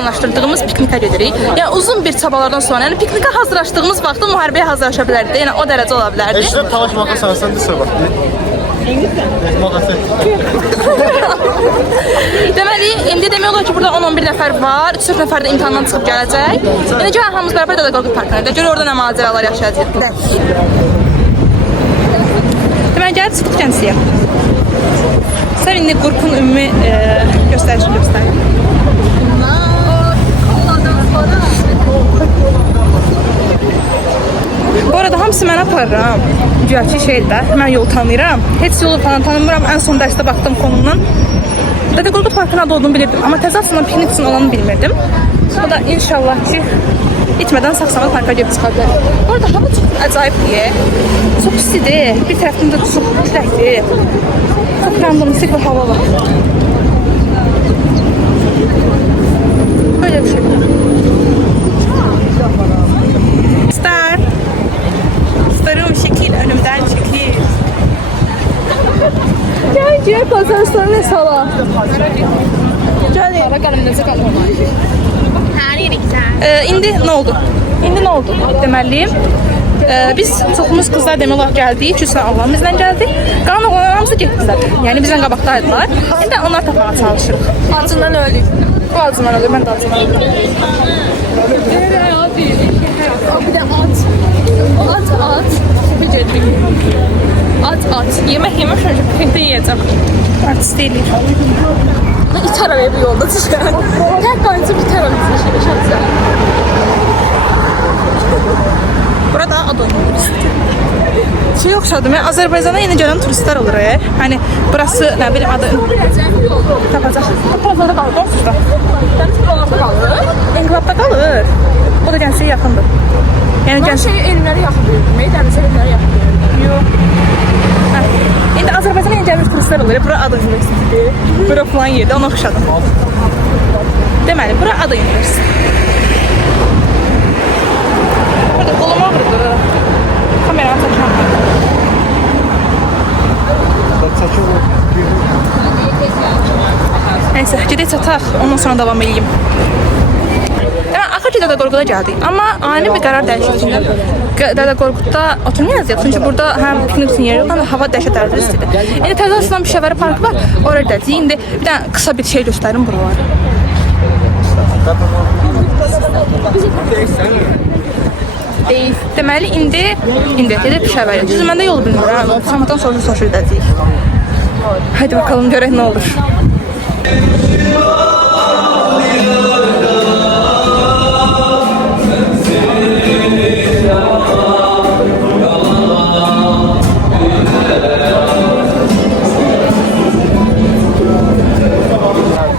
planlaşdırdığımız piknikə gedirik. Yəni uzun bir çabalardan sonra, yəni piknikə hazırlaşdığımız vaxtda müharibəyə hazırlaşa bilərdik. Yəni o dərəcə ola bilərdi. Eşref talaş maqasan sən də sabah. Deməli, indi demək olar ki, burada 10-11 nəfər var, 3-4 nəfər də imtahandan çıxıb gələcək. Yəni gəlin hamımız bərabər Dədə Qorqud parkına gedək. Görə orada nə macəralar yaşayacağıq. Deməli, gəlib çıxdıq Gəncəyə. Sən indi qrupun ümumi göstərişini göstərim. Bu arada hamısı mən aparıram. Güya ki şeydə, mən yol tanıyıram. Heç yolu falan tanımıram. Ən son dərsdə baxdım konumdan. Dədə Qorqud parkının adı olduğunu bilirdim. Amma təzə aslında piknik üçün olanı bilmirdim. O da inşallah ki itmədən sağ-salamat parka gedib çıxa bilər. Bu arada hava çox acayibdir. Çox istidir. Bir tərəfdən də çox küləkdir. Çok randomistik bir hava var. Böyle bir şey. Starım şekil, önümden çekil. Gel pazar sonra ne sala? Gel. İndi ne oldu? Deməliyim. Biz çoxumuz qızlar demək olar gəldik, 300 Allah'ın bizdən gəldi. Qalan oğlanlarımız da getdilər. Yəni bizdən qabaqdaydılar. İndi onlar tapmağa çalışırıq. Acından öldük. O acından öldü, mən də acından öldüm. Bir də at. Bir getdik. At. Yemək önce piknikdə yiyəcəm. Artist deyilir. İtər araya bir yolda çıxar. Tək qaynıcı itər araya çıxar. Burada ad oynuyoruz. Şey oxşadım ya, Azərbaycana yeni gələn turistlər olur. Hani burası nə bilim adı tapacaq. Pazarda qalır, doğrusu. İnqilabda qalır. O da Gəncəyə yaxındır. Yəni Gəncəyə elmləri yaxındır. Meydanı elmləri yaxındır. Yox. İndi Azərbaycana yeni gəlmiş turistlər olur. Bura ad universitetidir. Bura falan yerdə, ona oxşadım. Deməli, bura ad universiteti. Burada kolum ağrıdı. Kameranı çəkəm. Neyse, gedək çataq. Ondan sonra davam edeyim. Axır ki Dədə Qorquda gəldik. Amma ani bir qərar dəyişikliyindən Dədə Qorqudda oturmayacağıq. Çünki burada həm piknik üçün yer yox, həm də hava dəhşət dərəcədə istidir. İndi təzə açılan bir şəvəri parkı var. Oraya gedəcəyik. İndi bir dənə qısa bir şey göstərim buraları. Deməli indi gedib şəvəri. Düzü mən də yolu bilmirəm. Samatdan sonra edəcəyik. Haydi bakalım görək nə olur.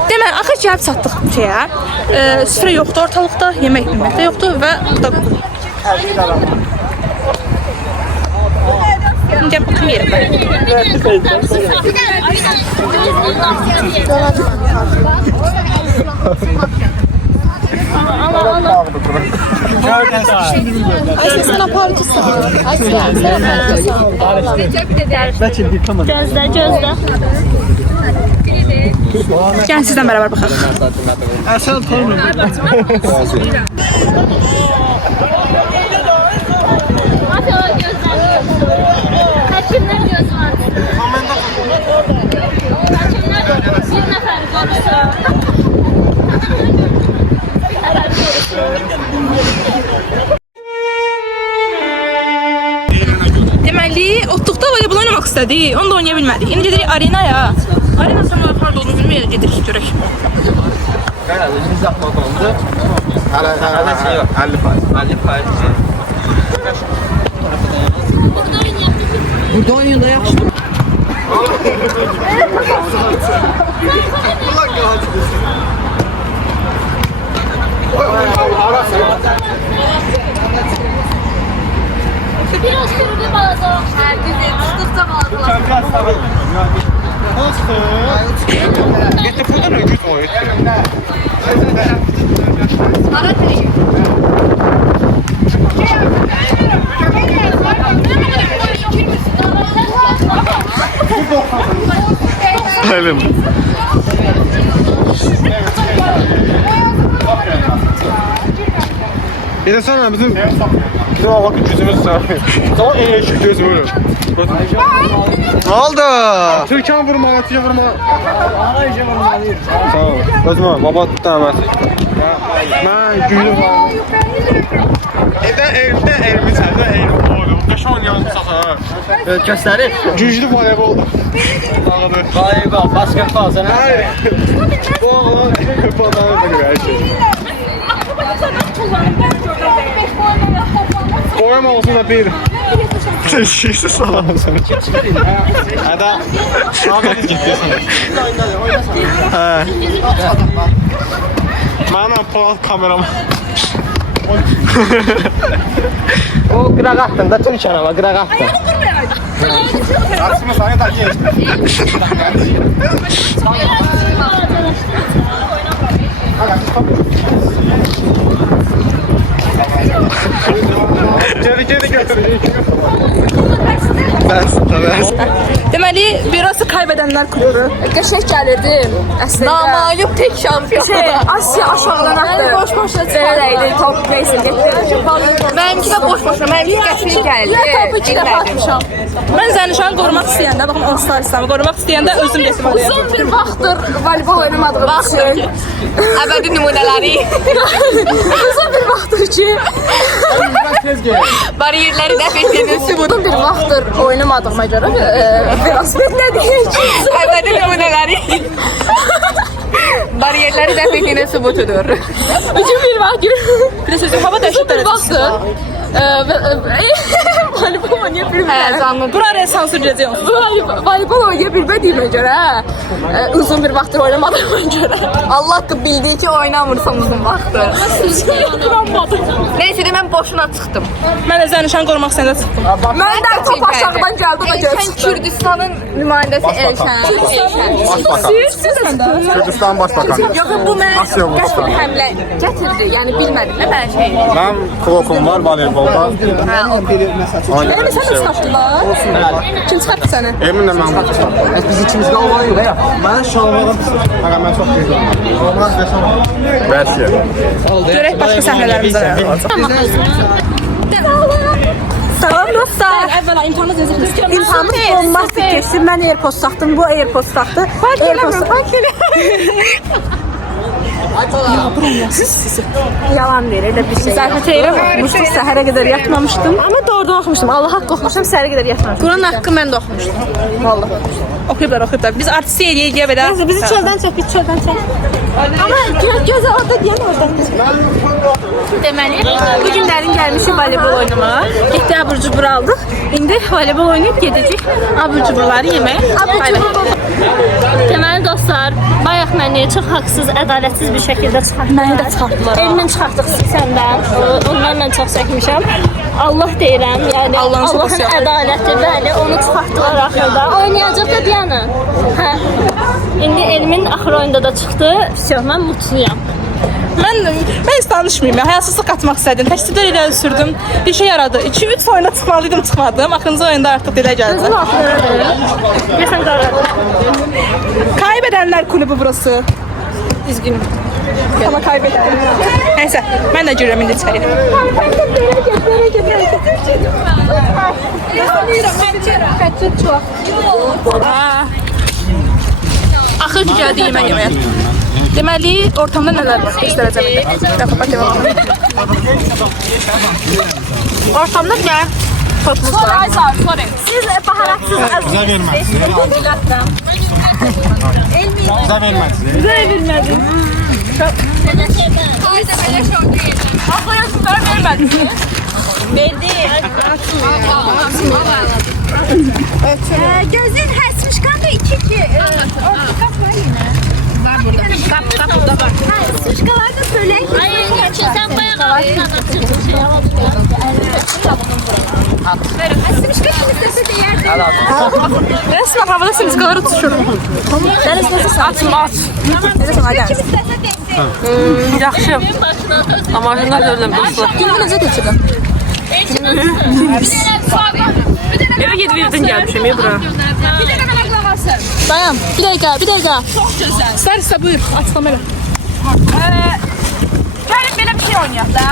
Deməli, axır gəlib çatdıq şeyə. Süfrə yoxdur ortalıqda, yemək də yoxdur və burada Gel bakım yerim ben. Allah. Ayşe sen aparıcı sağ ol. Ayşe sen aparıcı sağ ol. Gözde. Gel sizden beraber bakalım. Sen tanımıyorum. Kimler göz var? Kimler bir nefer konusu. Deməli, otluqda voleybol oynamaq istədik. Onu da oynaya bilmədik. İndi gedirik arenaya. Arena sonra harda olduğunu bilməyək, gedirik görək. Qərar, biz yapmaq oldu. Hələ şey yox. 50%. Burada oynayın da yaxşı. Biraz kırıldı bazı. Herkes tutukta bazı. Geçti buradan öyle güç oyun. Ara tere. Halim. Bir de sonra bizim şuna bakın gözümüz sağlıyor. Zaman eşit gözüm ölür. Ne oldu? Türkan vurma, Atiye vurma. Sağ ol. Özme, baba tuttu hemen. Ben güldüm. Evde evimiz evde evim oldu. Beş-on yıl sağa. Göstərir. Güclü voleybol. Dağıdır. Voleybol, basketbol sənə. Hayır. Bu oğlan futboldan biliyor her şey. Boyam olsun da bir. Teşekkür sağ olsun. Hadi. Abi ciddisin. He. Bana Polat kameram. O qıraq atdın da Türkan ama qıraq atdın. Aslında sana takip ettim. Geri götüreceğim. Deməli, birası kaybedenler kulübü. Qəşəng gəlirdim əslində. Namalip tek şampiyon. Asiya aşağıdan atdı. Boş-boşuna çıxardı. Top neysə getdi. Benimki de boş-boşuna. Benimki qəşəng gəldi. Topu 2 dəfə atmışam. Ben Zənişanı qorumaq istəyəndə, baxın All-Star İslamı qorumaq istəyəndə özüm resim alıyorum. Uzun bir vaxtdır voleybol oynamadığım üçün. Əbədi nümunələri. Uzun bir vaxtdır ki, Bariyerləri dəf etdiyinin sübutu. uzun bir vaxtdır oynamadığıma görə biraz nə deyək? Əbədi nümunələri. Bariyerləri dəf etdiyinin sübutudur. Uzun bir vaxtdır. Bir də sözüm, hava dəhşət dərəcəsində. Voleybol oynaya bilmirəm. Həyəcanlı. Buraya sansürləyəcəyəm. Voleybol oynaya bilmədiyimə görə, uzun bir vaxtdır oynamadığıma görə. Allah haqqı bildiyi ki, oynamırsam uzun vaxtdır. Neyse de mən boşuna çıxdım. Mən də Zənişanı qorumaq istəyəndə çıxdım. Mən də top aşağıdan gəldi ona görə Elşən çıxdım. Kürdistanın nümayəndəsi Elşən. Kürdistan Başbakanı. Yox, bu mən Asiya Uluslar. həmlə gətirdi. Yəni bilmədim də mən şey. Ben klokum var voleybolda. Elə mi sən də çıxartdılar? Kim çıxartdı səni? Eminle ben bakacağım. Biz ikimizdə olan yox ya. Ben şalvarım. Ben çok güzel. Olmaz desem. Versiye. Görək başqa səhnələrimizə nə olacaq. Salam dostlar. Əvvəla imtahanı necə İmtahanımız olmazsa keçsin. Mən AirPods taxdım, bu AirPods taxdı. Fark eləmir, fark Yalan deyir, elə bir şey. Zərfət eyrəm Oxumuşdum, səhərə qədər yatmamışdım. Amma doğrudan oxumuşdum. Allah haqqı oxumuşdum, səhərə qədər yatmamışdım. Quran haqqı mən də oxumuşdum. Vallahi. Oxuyublar. Biz artist eləyə belə. Bizi çöldən çək, biz çöldən çək. Amma gözə orada deyən oradan. Deməli, Bu günlərin gəlmişi voleybol oynamağa. Getdik abur-cubur aldıq. İndi voleybol oynayıb gedəcək abur-cuburları yeməyə. Deməli dostlar, bayaq məni çox haqsız, ədalətsiz bir şəkildə çıxartdılar. Məni də çıxartdılar. Elmən çıxartdıq səndən. Ondan mən çox çəkmişəm. Allah deyirəm, yəni Allahın Allahın sopası yox. ədaləti, bəli, onu çıxartdılar axırda. Oynayacaq da Diana. Hə. İndi Elmin axır oyunda da çıxdı. Всё, mən mutluyam. mən heç danışmayım. Həyasızlıq qatmaq istədim. Təksirlər ilə sürdüm. Bir şey yaradı. 2-3 oyuna çıxmalıydım, çıxmadım. Axırıncı oyunda artıq dilə gəldi. Yaxın qaradı. Kaybedenler kulübü burası. Üzgünüm. Ama kaybettim. Neyse, ben de girəm indi içəri. Axır ki gəldi yeməyə. Deməli, ortamda nələr var? Göstərəcəm indi. Ortamda nə? Totluq var. Siz baharatsız az. Bize vermez. Bize vermez. Ablaya süper vermedin. Gözün həsmişkan da 2-2. Orta kap var yine. Var burada. Kap burada var. Həsmişkalar da söyleyeyim. Ay, sen bayağı Həsmişkan kimistəsə deyərdi. Resmen havada simskaları tutuşurum. Dəniz nəsə Atım, at. Necəsən, hadi. kimistəsə deyərdi. Yaxşı. Amacından görürəm dostlar. Günümü necə keçirəm? Eve gedib evdən gəlmişəm, bura. Bir dənə mənə qulaq asın. Dayan, bir dəqiqə. Çox gözəl. İstərsə buyur, açıqlama elə. Gəlin belə bir şey oynayaq da.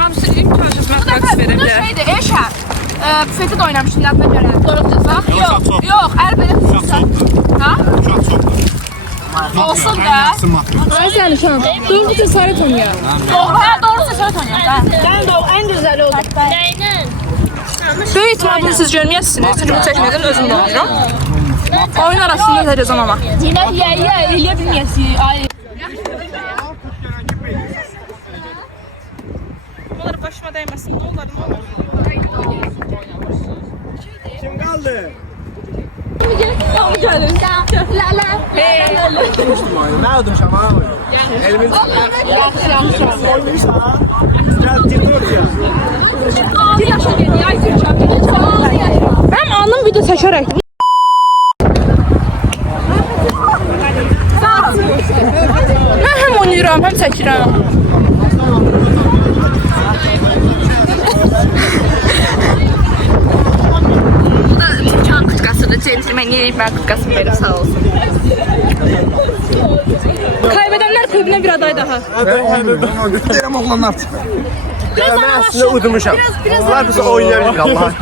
Hamısı ilk çalışmasına transfer edə. Şeydir, Eşər. Büfeti də oynamışdım yadına görə. Doğrusuzaq? Yox, əl belə tutsan. Ha? Olsun da. Ay səni şan. Doğru cesaret oynayır. Doğru cesaret oynayır. Ben de o en güzel oldu. Neyden? Böyük ihtimal bunu siz görməyəsiniz. Çünki bu çəkmədən özüm də oynayıram. Oyun arasında təcəzəm ama. Yine eləyə bilməyəsi. Ay. Bunları başıma dəyməsin. Ne olur? Kim kaldı? Ne oldu şama? Elimin Ben alnım video çəkərək. Ben hem oynayıram, hem çəkirəm. Bu da Türkan kutkasıdır. Centilmeni ben kutkasını verim, sağ olsun. Kaybedenler kulübüne bir aday daha. Deyirəm oğlanlar. Ben aslında udmuşam. Onlar bizi oynayabilir Allah.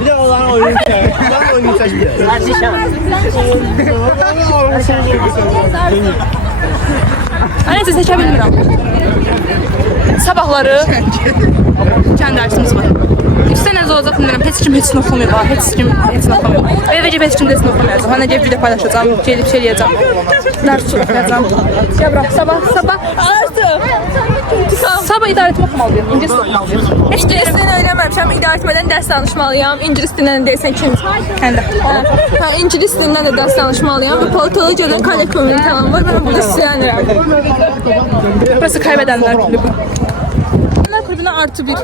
Bir de onların oyunu çekiyor. Ben oyunu çekiyorum. Neyse seçə bilmirəm. Sabahları kendi dersimiz var. İşte ne olacak bilmirəm. Heç kim heç oxumayıb. Heç kim oxumayıb. Evəcə heç kim desin oxumayacaq. Mən necə video paylaşacağım, gelip şey eləyəcəm. Dərs oxuyacağım. Ya bırak sabah. Sabah idarə etmə oxumalıyım. İngilis oxumalıyım. Heç dilini öyrənməmişəm. İdarə etmədən dərs danışmalıyam. İngilis dilindən deyəsən kim? Kəndə. Hə, İngilis dilindən də dərs danışmalıyam və politologiyadan kollec bölümünü tamamlayıb mən burada istəyirəm. Burası kaybedenler kulübü. Kaybedenler kulübüne artı bir.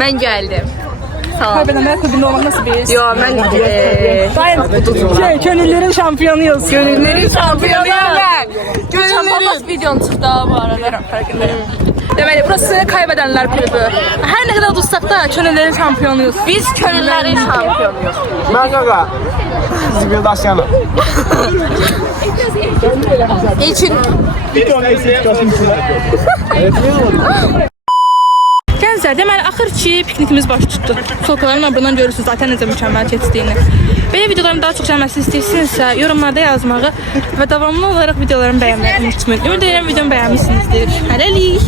Mən gəldim. Kaybedenler kulübünde olmak nasıl bir his? Yo, mən Könüllerin şampiyonuyuz. Könüllerin şampiyonuyum mən. Gönüllərin videon çıxdı bu arada. farkındayım. Deməli, burası kaybedenler kulübü. Her ne kadar tutsak da könüllerin şampiyonuyuz. Biz könüllərin şampiyonuyuz. Ben kaka. Zibildaşyanım. İçin Gənclər, deməli, axır ki, piknikimiz baş tutdu. Solkaların buradan görürsünüz zaten necə mükəmməl keçdiyini. Belə videoların daha çox gəlməsini istəyirsinizsə, yorumlarda yazmağı və davamlı olaraq videolarımı bəyənməyi unutmayın. Ümid edirəm videomu bəyənmişsinizdir. Hələlik!